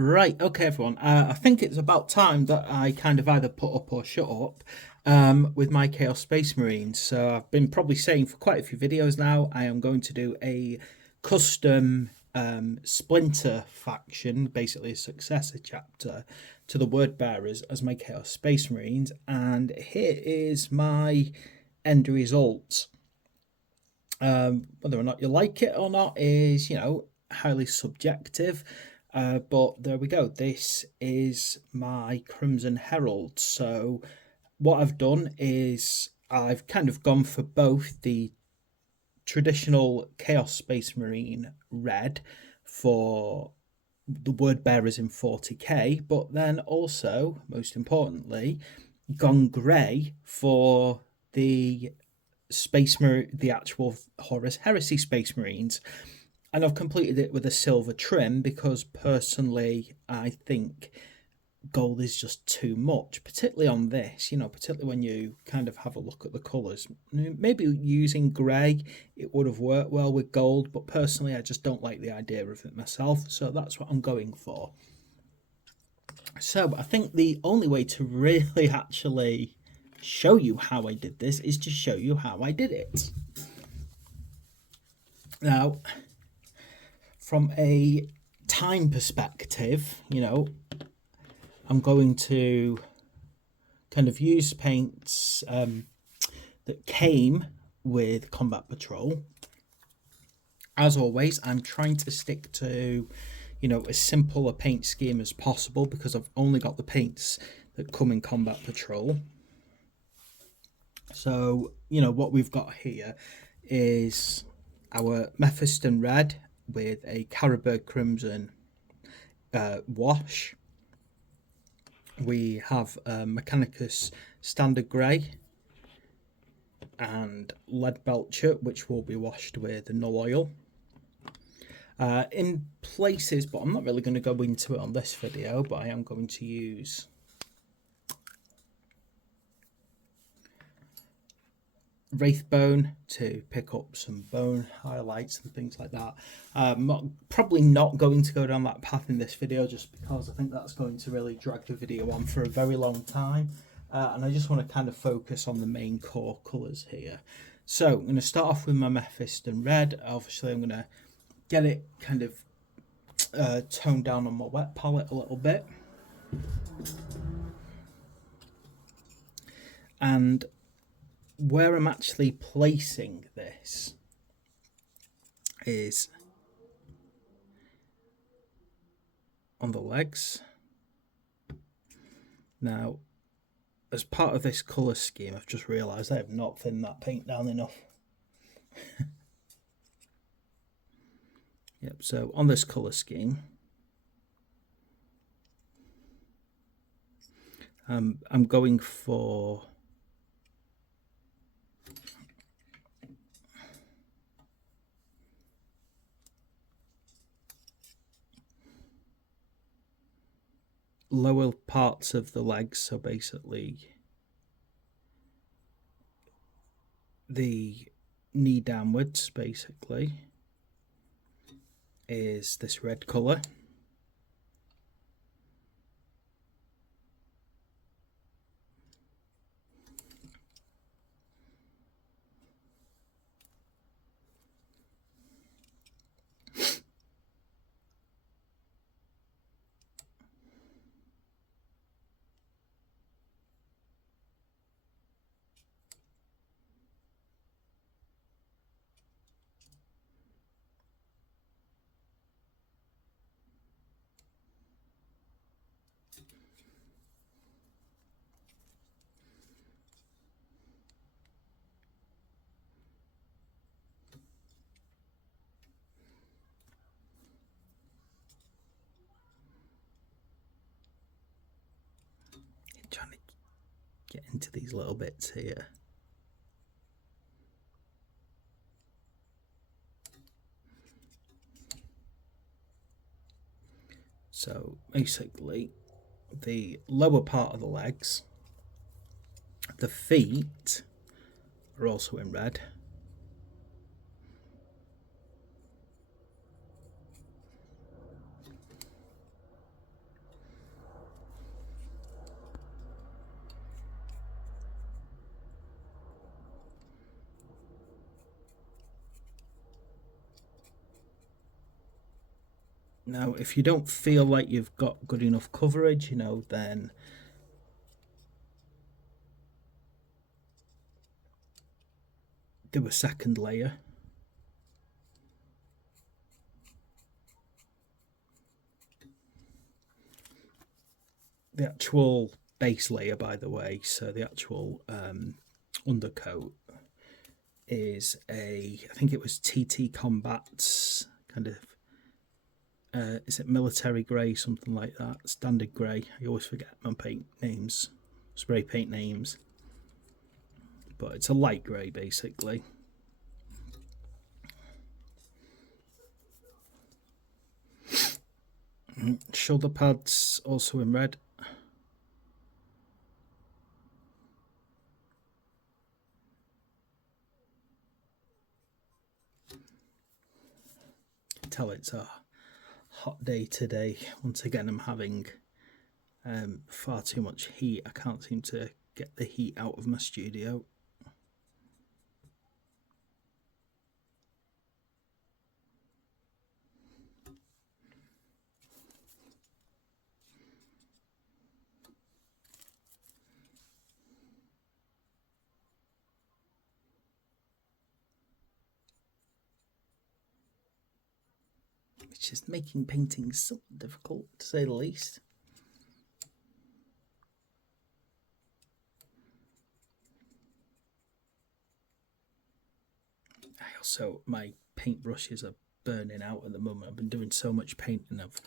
Right, okay, everyone. I think it's about time that I kind of either put up or shut up with my Chaos Space Marines. So I've been probably saying for quite a few videos now, I am going to do a custom Splinter faction, basically a successor chapter to the Word Bearers as my Chaos Space Marines. And here is my end result. Whether or not you like it or not is, highly subjective. But there we go. This is my Crimson Herald. So what I've done is I've kind of gone for both the traditional Chaos Space Marine red for the Word Bearers in 40k, but then also, most importantly, gone grey for the the actual Horus Heresy Space Marines, and I've completed it with a silver trim because personally I think gold is just too much, particularly on this. Particularly when you kind of have a look at the colours. Maybe using grey it would have worked well with gold, but personally I just don't like the idea of it myself, so that's what I'm going for. So I think the only way to really actually show you how I did this is to show you how I did it. Now, from a time perspective, I'm going to kind of use paints that came with Combat Patrol. As always, I'm trying to stick to, as simple a paint scheme as possible because I've only got the paints that come in Combat Patrol. So, what we've got here is our Mephiston Red with a Caribou Crimson wash. We have Mechanicus Standard Grey and Lead Belcher, which will be washed with Null Oil. In places, but I'm not really going to go into it on this video, but I am going to use Wraithbone to pick up some bone highlights and things like that. Probably not going to go down that path in this video just because I think that's going to really drag the video on for a very long time, and I just want to kind of focus on the main core colours here. So I'm going to start off with my Mephiston Red. Obviously I'm going to get it kind of toned down on my wet palette a little bit, and where I'm actually placing this is on the legs. Now, as part of this colour scheme, I've just realised I have not thinned that paint down enough. Yep, so on this colour scheme, I'm going for lower parts of the legs, so basically the knee downwards basically is this red colour. Trying to get into these little bits here. So basically the lower part of the legs, the feet are also in red. Now, if you don't feel like you've got good enough coverage, then do a second layer. The actual base layer, by the way, so the actual undercoat is I think it was TT Combat's kind of, is it military grey, something like that, standard grey. I always forget my paint names, spray paint names, but it's a light grey basically. Shoulder pads also in red. Tell it's a hot day today. Once again, I'm having far too much heat. I can't seem to get the heat out of my studio. Which is making painting somewhat difficult, to say the least. Also, my paintbrushes are burning out at the moment. I've been doing so much painting, I've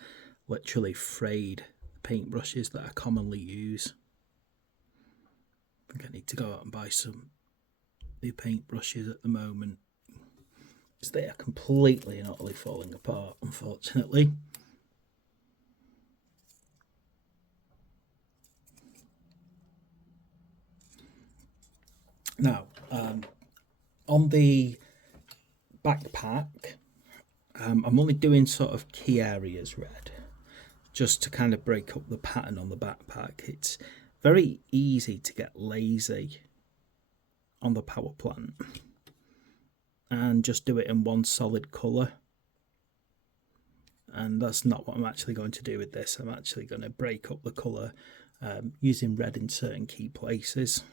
literally frayed the paintbrushes that I commonly use. I think I need to go out and buy some new paintbrushes at the moment, because they are completely and utterly falling apart, unfortunately. Now, on the backpack, I'm only doing sort of key areas red, just to kind of break up the pattern on the backpack. It's very easy to get lazy on the power plant and just do it in one solid colour. And that's not what I'm actually going to do with this. I'm actually going to break up the colour using red in certain key places.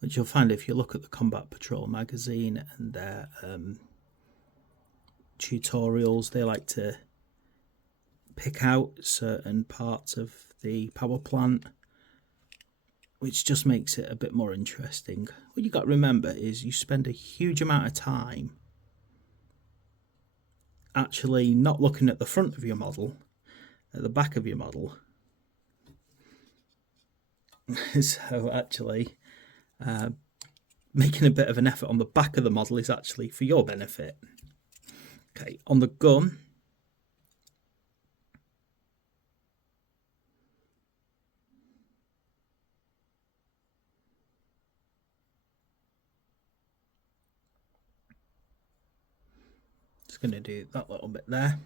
Which you'll find if you look at the Combat Patrol magazine and their tutorials, they like to pick out certain parts of the power plant, which just makes it a bit more interesting. What you got to remember is you spend a huge amount of time actually not looking at the front of your model, at the back of your model. So actually making a bit of an effort on the back of the model is actually for your benefit. Okay, on the gun, just going to do that little bit there.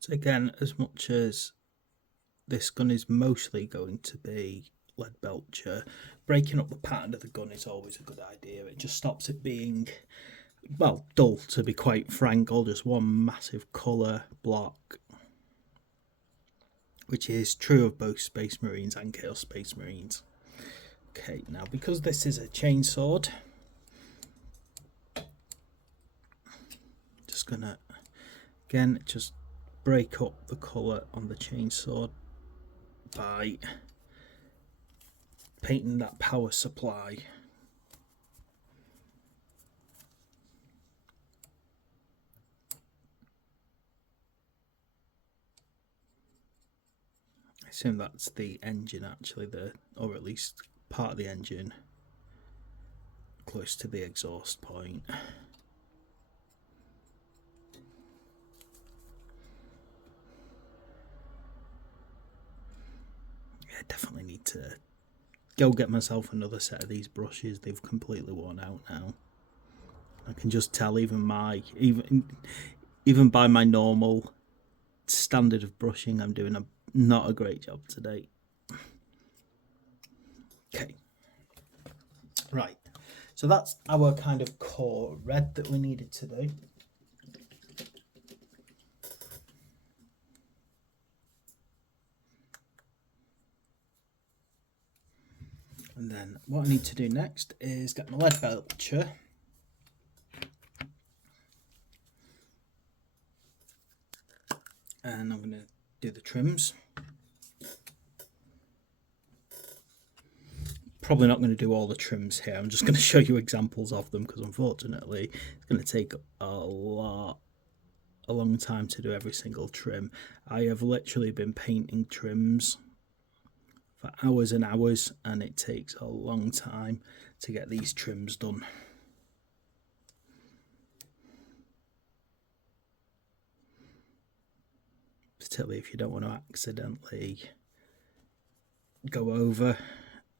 So again, as much as this gun is mostly going to be lead belcher, breaking up the pattern of the gun is always a good idea. It just stops it being, well, dull, to be quite frank, all just one massive colour block, which is true of both Space Marines and Chaos Space Marines. Okay, now because this is a chainsword, just gonna again just break up the colour on the chainsword by painting that power supply. assume that's the engine actually, or at least part of the engine, close to the exhaust point. Yeah, definitely need to go get myself another set of these brushes. They've completely worn out now. I can just tell even by my normal standard of brushing, I'm doing not a great job today. Okay, right, so that's our kind of core red that we needed to do. And then what I need to do next is get my lead belcher and I'm going to do the trims. Probably not going to do all the trims here. I'm just going to show you examples of them because unfortunately it's going to take a long time to do every single trim. I have literally been painting trims for hours and hours, and it takes a long time to get these trims done. Particularly if you don't want to accidentally go over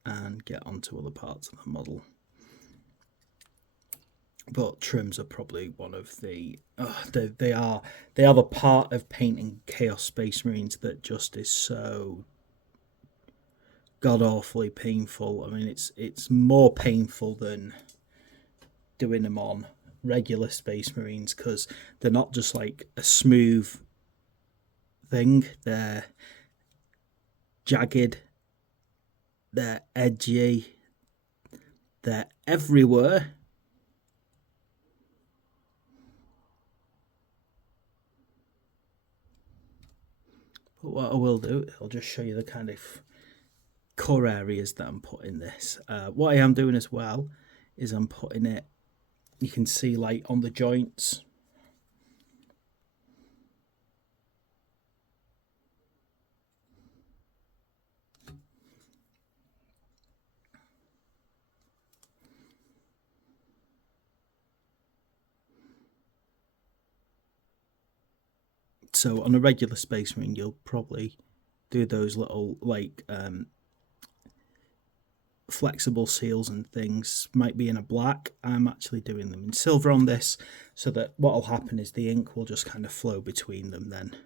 and get onto other parts of the model. But trims are probably one of the they are the part of painting Chaos Space Marines that just is so god awfully painful. I mean, it's more painful than doing them on regular Space Marines because they're not just like a smooth thing. They're jagged, they're edgy, they're everywhere. But what I will do, I'll just show you the kind of core areas that I'm putting this. What I am doing as well is I'm putting it, you can see like on the joints. So on a regular Space Marine, you'll probably do those little like flexible seals and things. Might be in a black. I'm actually doing them in silver on this, so that what will happen is the ink will just kind of flow between them then.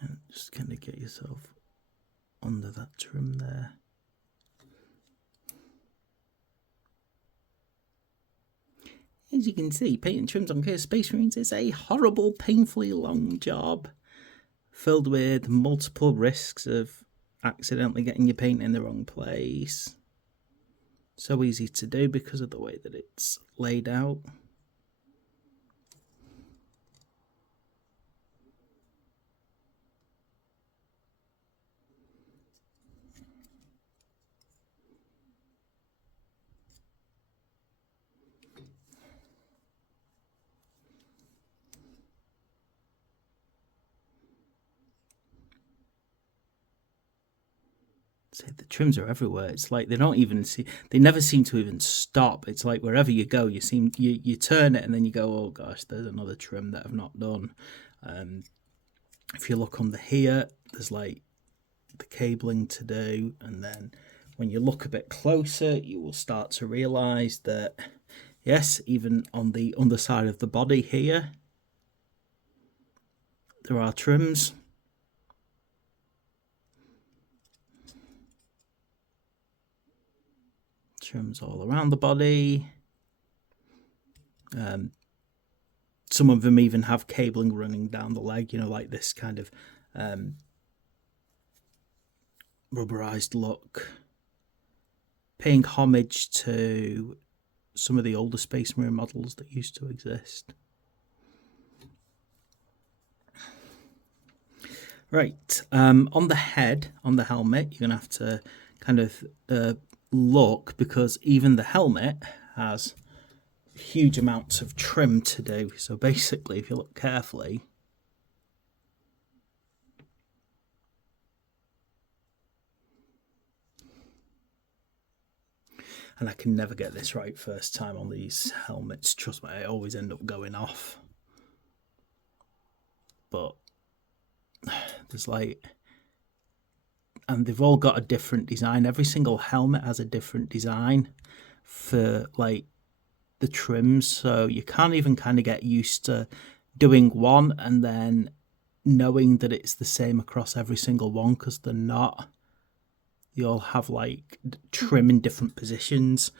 And just kind of get yourself under that trim there. As you can see, painting trims on Chaos Space Marines is a horrible, painfully long job, filled with multiple risks of accidentally getting your paint in the wrong place. So easy to do because of the way that it's laid out. See, the trims are everywhere. It's like they never seem to even stop. It's like wherever you go, you turn it and then you go, oh gosh, there's another trim that I've not done. If you look under here, there's like the cabling to do, and then when you look a bit closer, you will start to realize that yes, even on the underside of the body here, there are trims. Trims all around the body. Some of them even have cabling running down the leg, you know, like this kind of rubberized look. Paying homage to some of the older Space Marine models that used to exist. Right, on the head, on the helmet, you're going to have to kind of look, because even the helmet has huge amounts of trim to do. So basically, if you look carefully, and I can never get this right first time on these helmets, trust me, I always end up going off. But there's like, and they've all got a different design. Every single helmet has a different design for like the trims, so you can't even kind of get used to doing one and then knowing that it's the same across every single one, because they're not. You all have like trim in different positions.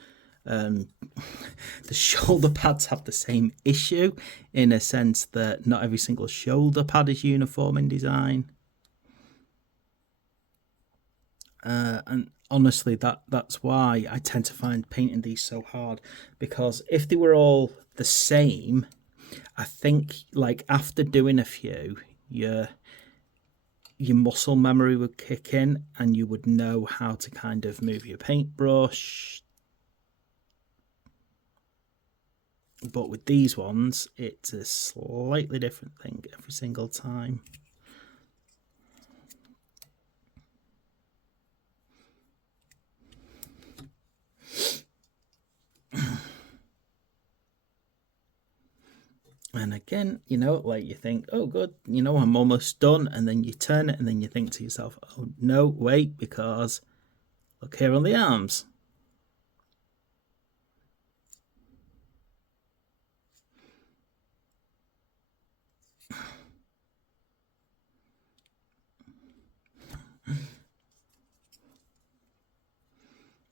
The shoulder pads have the same issue, in a sense that not every single shoulder pad is uniform in design. And honestly, that's why I tend to find painting these so hard, because if they were all the same, I think like after doing a few, your muscle memory would kick in and you would know how to kind of move your paintbrush. But with these ones, it's a slightly different thing every single time. And again, you know, like you think, oh, good, you know, I'm almost done. And then you turn it and then you think to yourself, oh, no, wait, because look here on the arms.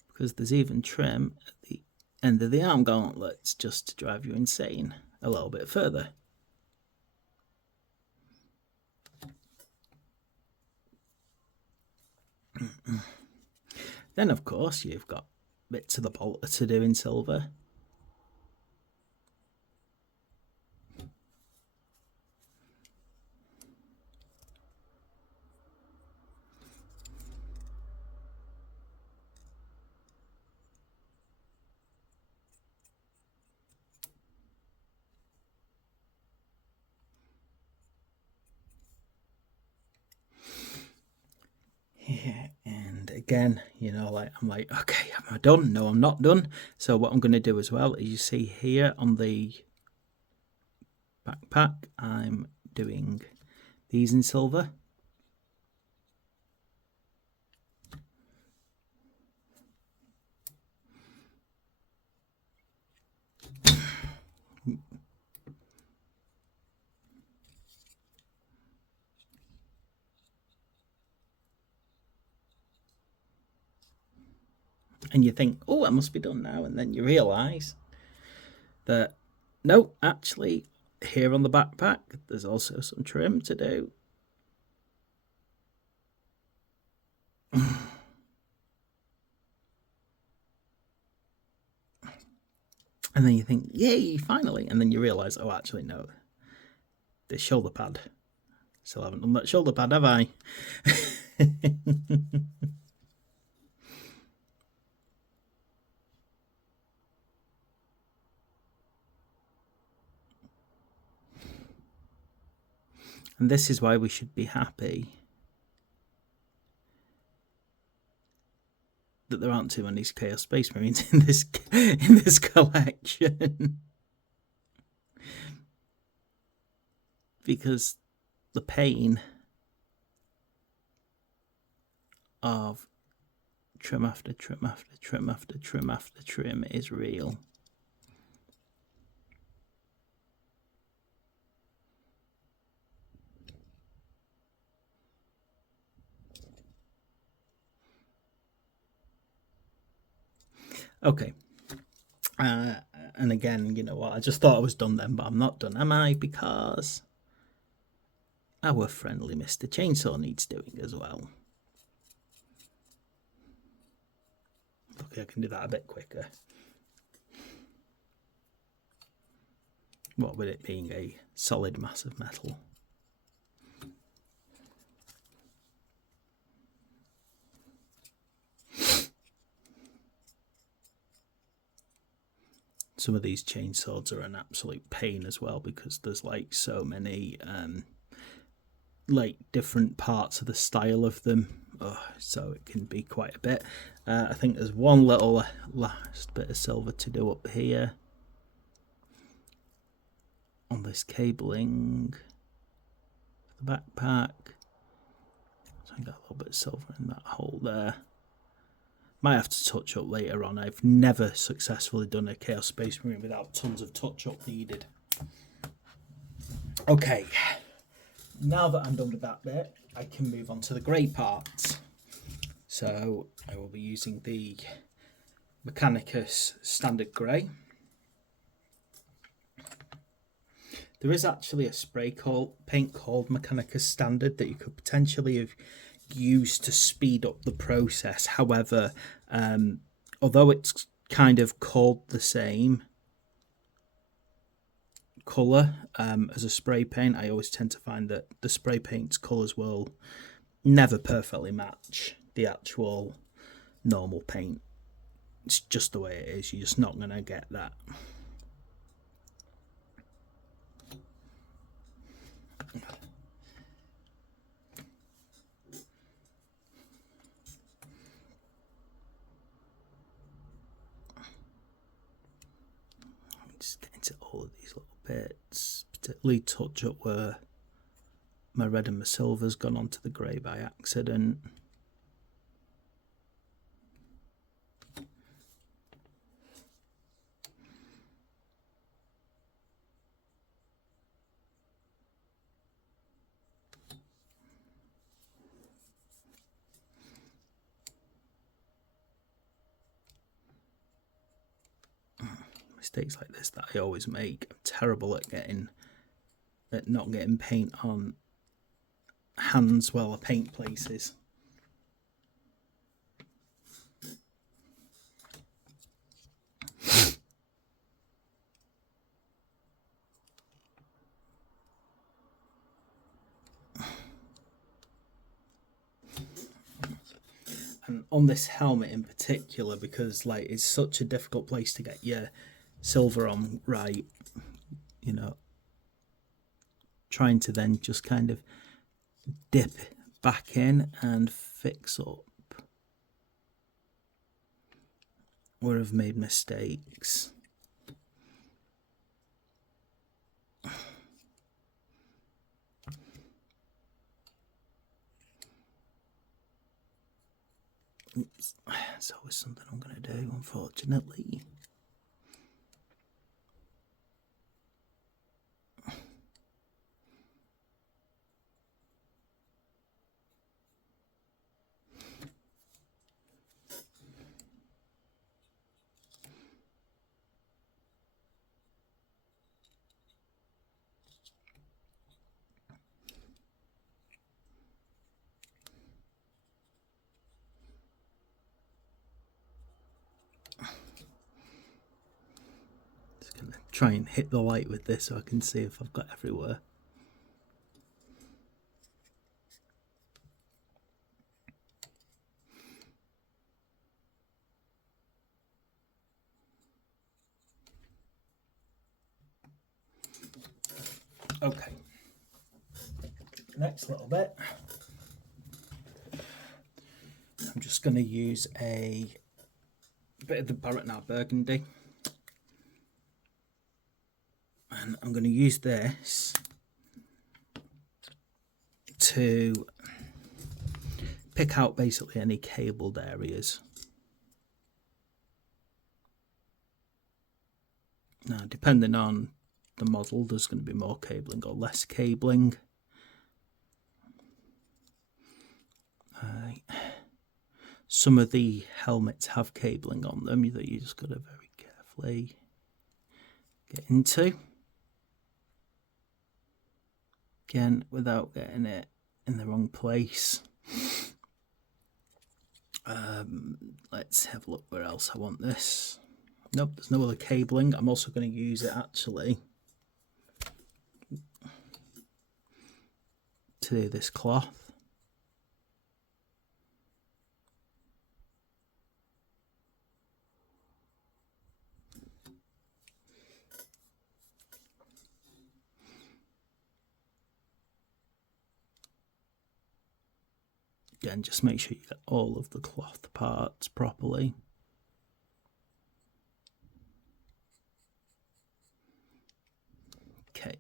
Because there's even trim at the end of the arm gauntlets just to drive you insane a little bit further. Then, of course, you've got bits of the bolter to do in silver. Yeah, and again, you know, like I'm like, okay, am I done? No, I'm not done. So what I'm going to do as well is, you see here on the backpack, I'm doing these in silver. And you think, oh, I must be done now. And then you realise that, no, actually, here on the backpack, there's also some trim to do. And then you think, yay, finally. And then you realise, oh, actually, no, the shoulder pad. Still haven't done that shoulder pad, have I? And this is why we should be happy that there aren't too many Chaos Space Marines in this collection. Because the pain of trim after trim after trim after trim after trim is real. Okay. And again, you know what? I just thought I was done then, but I'm not done, am I? Because our friendly Mr. Chainsaw needs doing as well. Okay, I can do that a bit quicker. What with it being a solid mass of metal. some of these chainsaws are an absolute pain as well, because there's like so many like different parts of the style of them. So it can be quite a bit. I think there's one little last bit of silver to do up here on this cabling for the backpack. So I got a little bit of silver in that hole there. Might have to touch up later on. I've never successfully done a Chaos Space Marine without tons of touch up needed. Okay, now that I'm done with that bit, I can move on to the grey parts. So I will be using the Mechanicus Standard Grey. There is actually a spray paint called Mechanicus Standard that you could potentially have used to speed up the process. However, although it's kind of called the same colour as a spray paint, I always tend to find that the spray paint's colours will never perfectly match the actual normal paint. It's just the way it is. You're just not going to get that. Just get into all of these little bits, particularly touch up where my red and my silver's gone onto the grey by accident. Mistakes like this that I always make. I'm terrible at not getting paint on hands while I paint places. And on this helmet in particular, because like it's such a difficult place to get your silver on right, you know, trying to then just kind of dip back in and fix up where I've made mistakes. Oops. It's always something I'm going to do, unfortunately. Try and hit the light with this so I can see if I've got everywhere. Okay, next little bit, I'm just going to use a bit of the Barrett Now Burgundy. And I'm going to use this to pick out basically any cabled areas. Now, depending on the model, there's going to be more cabling or less cabling. Some of the helmets have cabling on them that you just got to very carefully get into. Again, without getting it in the wrong place. Let's have a look where else I want this. Nope, there's no other cabling. I'm also going to use it actually to do this cloth. Again, just make sure you get all of the cloth parts properly. Okay.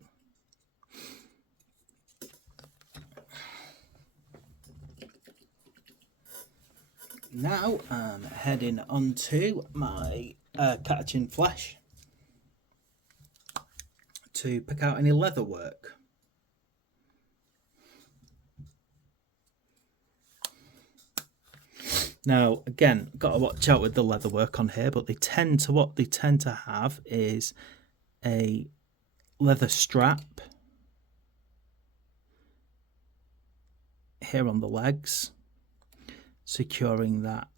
Now I'm heading onto my catching flesh to pick out any leather work. Now, again, got to watch out with the leather work on here, but what they tend to have is a leather strap here on the legs, securing that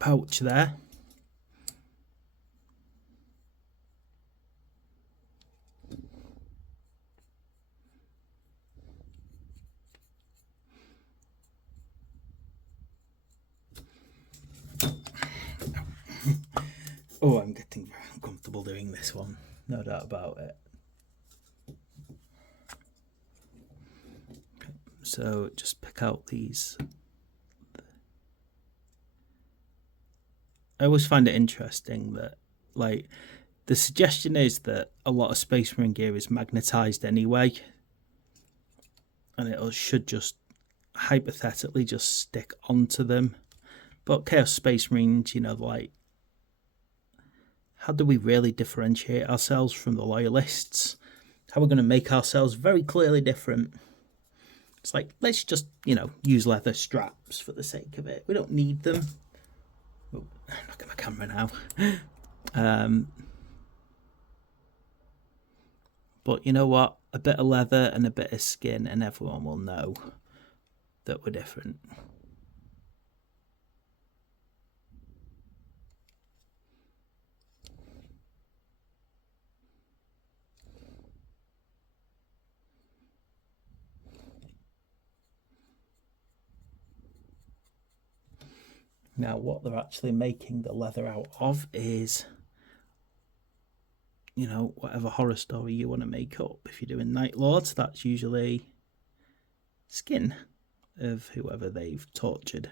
pouch there. Oh, I'm getting very uncomfortable doing this one, no doubt about it. Okay, so just pick out these. I always find it interesting that, like, the suggestion is that a lot of Space Marine gear is magnetized anyway, and it should just hypothetically just stick onto them. But Chaos Space Marines, you know, like, how do we really differentiate ourselves from the Loyalists? How are we going to make ourselves very clearly different? It's like, let's just, you know, use leather straps for the sake of it. We don't need them. Oh, look at my camera now. But you know what? A bit of leather and a bit of skin, and everyone will know that we're different. Now, what they're actually making the leather out of is, you know, whatever horror story you want to make up. If you're doing Night Lords, that's usually skin of whoever they've tortured.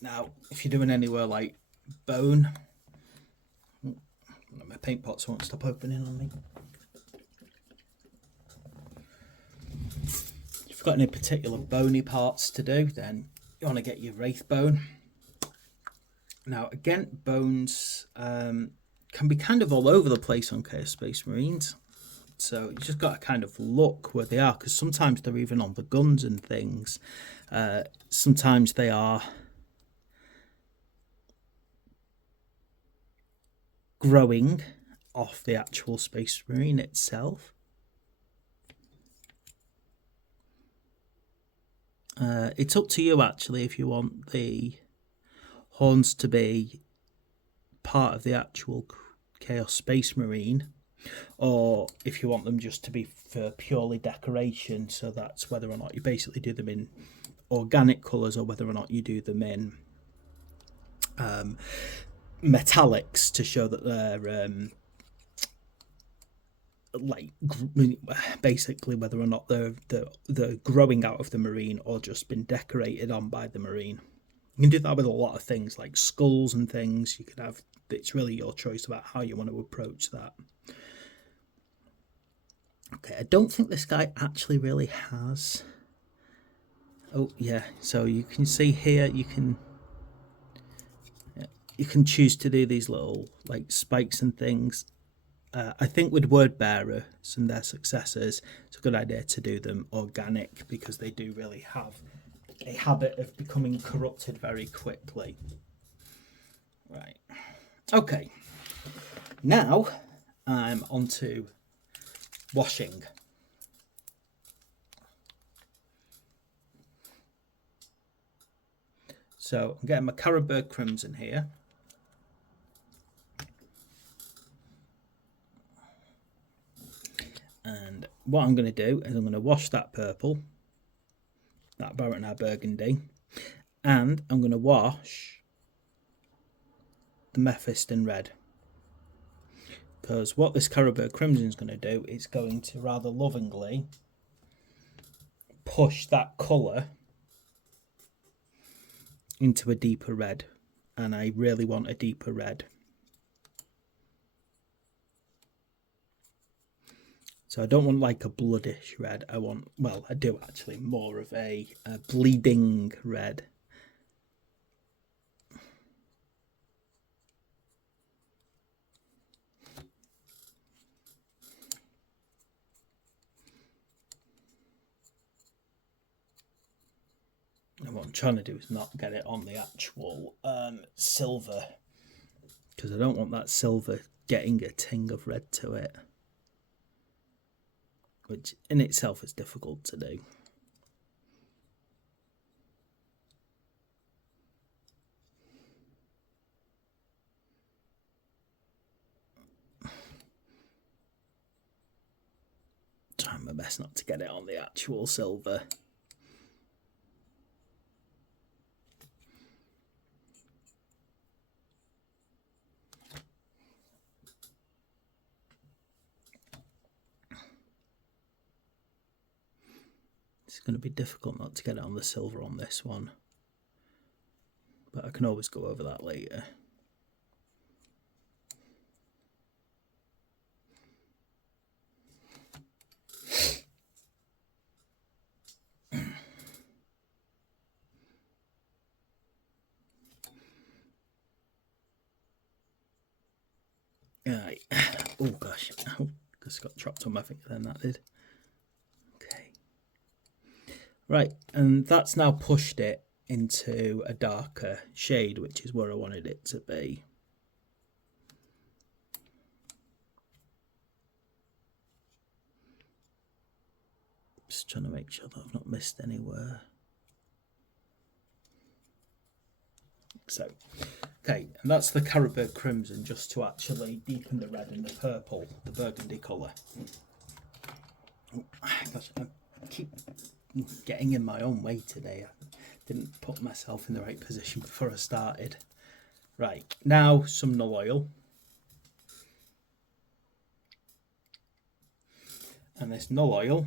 Now, if you're doing anywhere like bone, my paint pots won't stop opening on me. If you've got any particular bony parts to do, then you want to get your wraith bone. Now, again, bones can be kind of all over the place on Chaos Space Marines. So you just got to kind of look where they are, because sometimes they're even on the guns and things. Sometimes they are growing off the actual Space Marine itself. It's up to you, actually, if you want the horns to be part of the actual Chaos Space Marine, or if you want them just to be for purely decoration. So that's whether or not you basically do them in organic colours, or whether or not you do them in metallics to show that they're like, basically whether or not they're growing out of the Marine or just been decorated on by the Marine. You can do that with a lot of things like skulls and things. You could have, it's really your choice about how you want to approach that. Okay, I don't think this guy actually really has. Oh yeah, so you can see here, you can choose to do these little like spikes and things. I think with Word Bearers and their successors, it's a good idea to do them organic, because they do really have a habit of becoming corrupted very quickly. Right. Okay. Now I'm on to washing. So I'm getting my Caribou Crimson here. And what I'm going to do is I'm going to wash that purple, that Baratnar Burgundy, and I'm going to wash the Mephiston red. Because what this Caribou Crimson is going to do, it's going to rather lovingly push that colour into a deeper red. And I really want a deeper red. So I don't want like a bloodish red. I want, well, I do actually, more of a bleeding red. And what I'm trying to do is not get it on the actual silver, because I don't want that silver getting a ting of red to it, which in itself is difficult to do. Trying my best not to get it on the actual silver. It's going to be difficult not to get it on the silver on this one, but I can always go over that later. Right. Oh gosh, oh, just got dropped on my finger then, that did. Okay. Right, and that's now pushed it into a darker shade, which is where I wanted it to be. Just trying to make sure that I've not missed anywhere. So, okay, and that's the Caribou Crimson, just to actually deepen the red and the purple, the burgundy colour. Oh, gosh, I keep getting in my own way today. I didn't put myself in the right position before I started. Right, now some null oil. And this null oil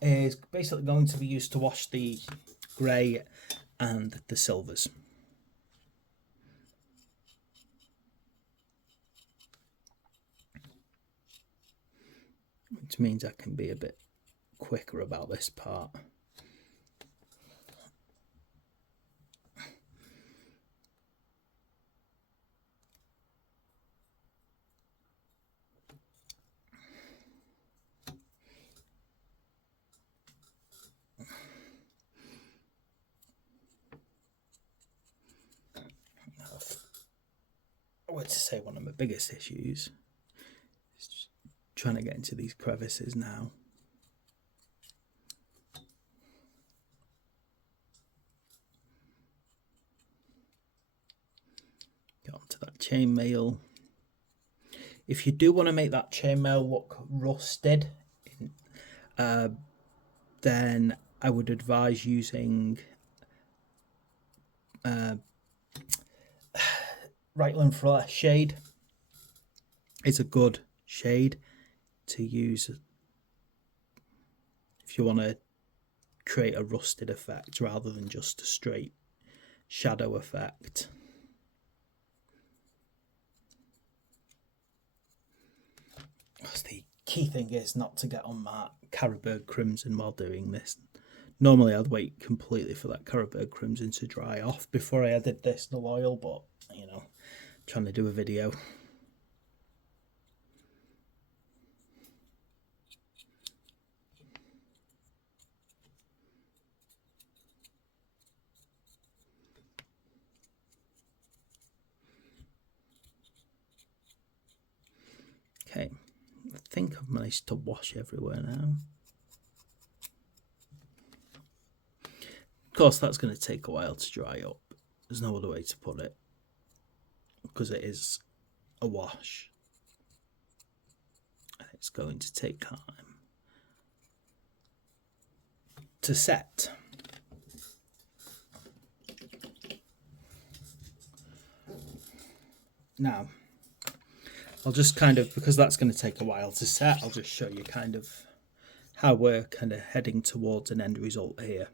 is basically going to be used to wash the grey and the silvers. Which means I can be a bit quicker about this part. I would say one of my biggest issues is just trying to get into these crevices now. Get onto that chainmail. If you do want to make that chainmail look rusted, then I would advise using Rightland Flair shade. It's a good shade to use if you want to create a rusted effect rather than just a straight shadow effect. The key thing is not to get on that Caribou Crimson while doing this. Normally I'd wait completely for that Caribou Crimson to dry off before I added this null oil, but you know, trying to do a video. Okay, I think I've managed to wash everywhere now. Of course, that's going to take a while to dry up. There's no other way to put it, because it is a wash. And it's going to take time to set. Now, I'll just kind of, because that's going to take a while to set, I'll just show you kind of how we're kind of heading towards an end result here.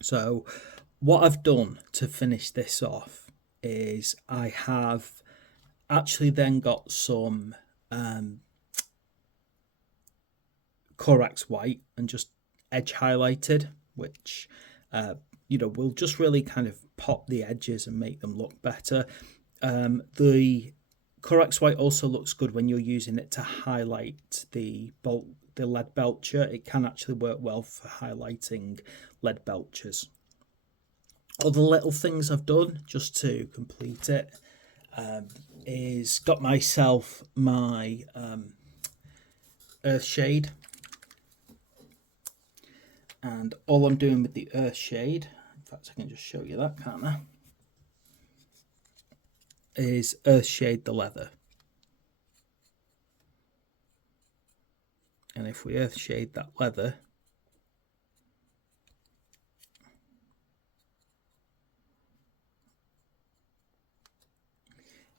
So what I've done to finish this off is I have actually then got some Corax white and just edge highlighted, which will just really kind of pop the edges and make them look better. The Corax white also looks good when you're using it to highlight the lead belcher. It can actually work well for highlighting lead belchers. Other little things I've done just to complete it is got myself my earth shade, and all I'm doing with the earth shade, in fact I can just show you that, can't I, is earth shade the leather. And if we earth shade that leather,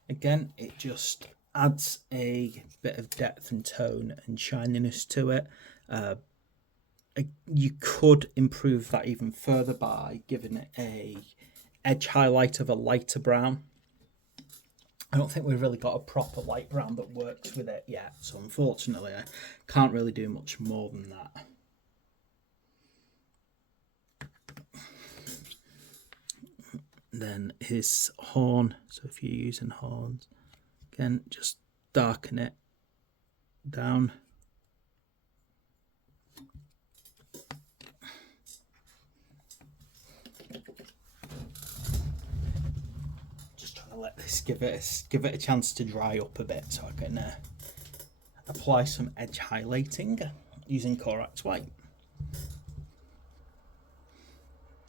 again, it just adds a bit of depth and tone and shininess to it. You could improve that even further by giving it a edge highlight of a lighter brown. I don't think we've really got a proper light brown that works with it yet, so unfortunately I can't really do much more than that. Then his horn, so if you're using horns, again, just darken it down. Just trying to let this give it a chance to dry up a bit so I can apply some edge highlighting using Corax white.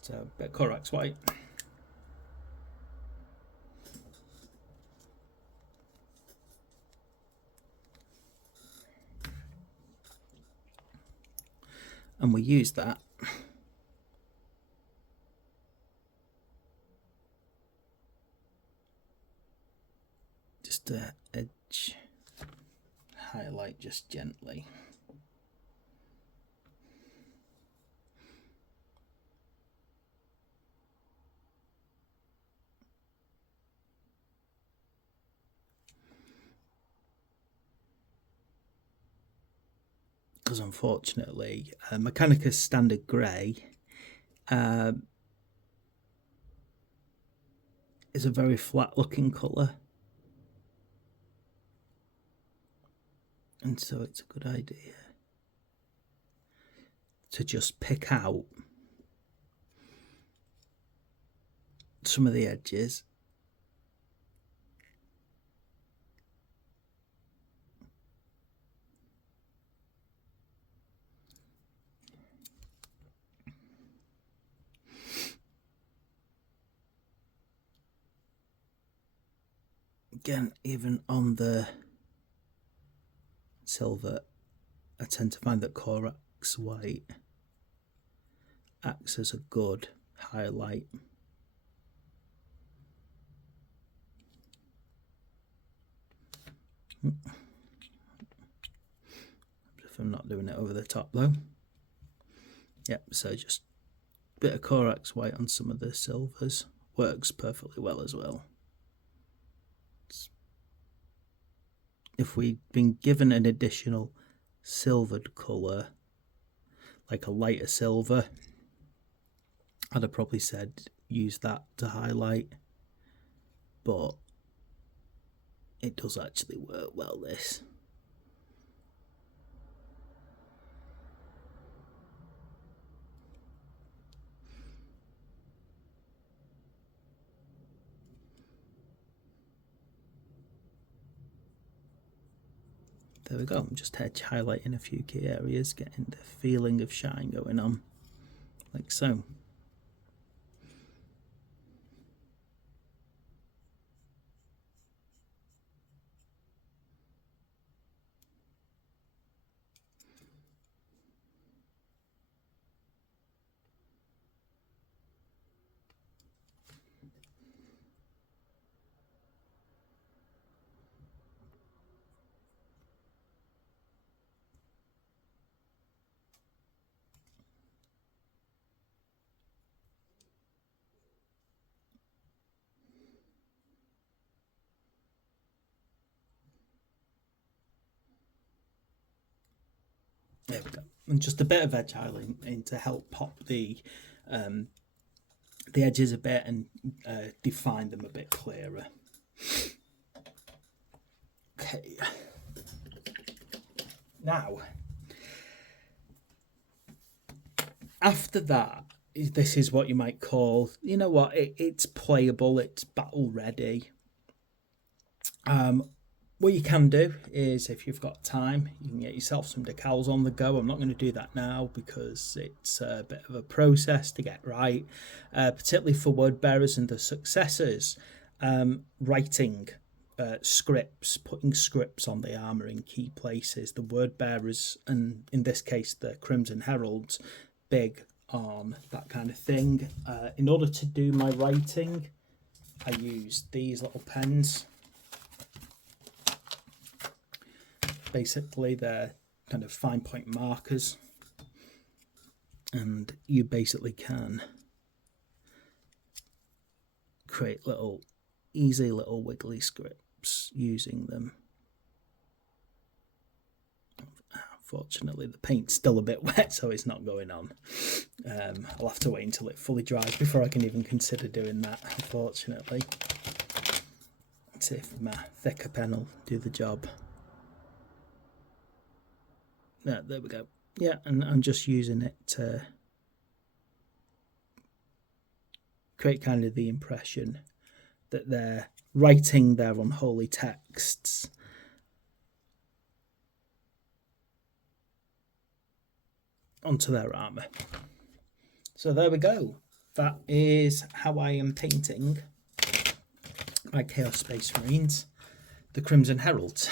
So a bit of Corax white. And we use that just to edge highlight just gently. Because unfortunately, Mechanicus Standard Grey is a very flat looking colour, and so it's a good idea to just pick out some of the edges again. Even on the silver, I tend to find that Corax white acts as a good highlight. If I'm not doing it over the top though. Yep, so just a bit of Corax white on some of the silvers works perfectly well as well. If we'd been given an additional silvered colour, like a lighter silver, I'd have probably said use that to highlight, but it does actually work well, this. There we go, I'm just edge highlighting a few key areas, getting the feeling of shine going on, like so. There we go. And just a bit of edge highlighting to help pop the edges a bit and define them a bit clearer. Okay. Now, after that, this is what you might call, you know what, it's playable, it's battle ready. What you can do is, if you've got time, you can get yourself some decals on the go. I'm not going to do that now because it's a bit of a process to get right, particularly for word bearers and the successors. Writing scripts, putting scripts on the armour in key places. The word bearers, and in this case the Crimson Heralds, big on that kind of thing. In order to do my writing, I use these little pens. Basically, they're kind of fine point markers, and you basically can create easy little wiggly scripts using them. Unfortunately, the paint's still a bit wet, so it's not going on. I'll have to wait until it fully dries before I can even consider doing that, unfortunately. Let's see if my thicker pen will do the job. Yeah, there we go. Yeah, and I'm just using it to create kind of the impression that they're writing their unholy texts. Onto their armour. So there we go. That is how I am painting my Chaos Space Marines, the Crimson Heralds.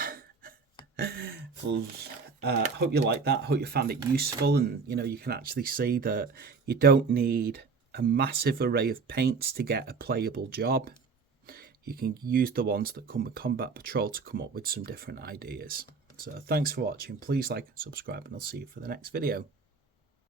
Hope you like that. Hope you found it useful, and you can actually see that you don't need a massive array of paints to get a playable job. You can use the ones that come with Combat Patrol to come up with some different ideas. So thanks for watching. Please like and subscribe, and I'll see you for the next video.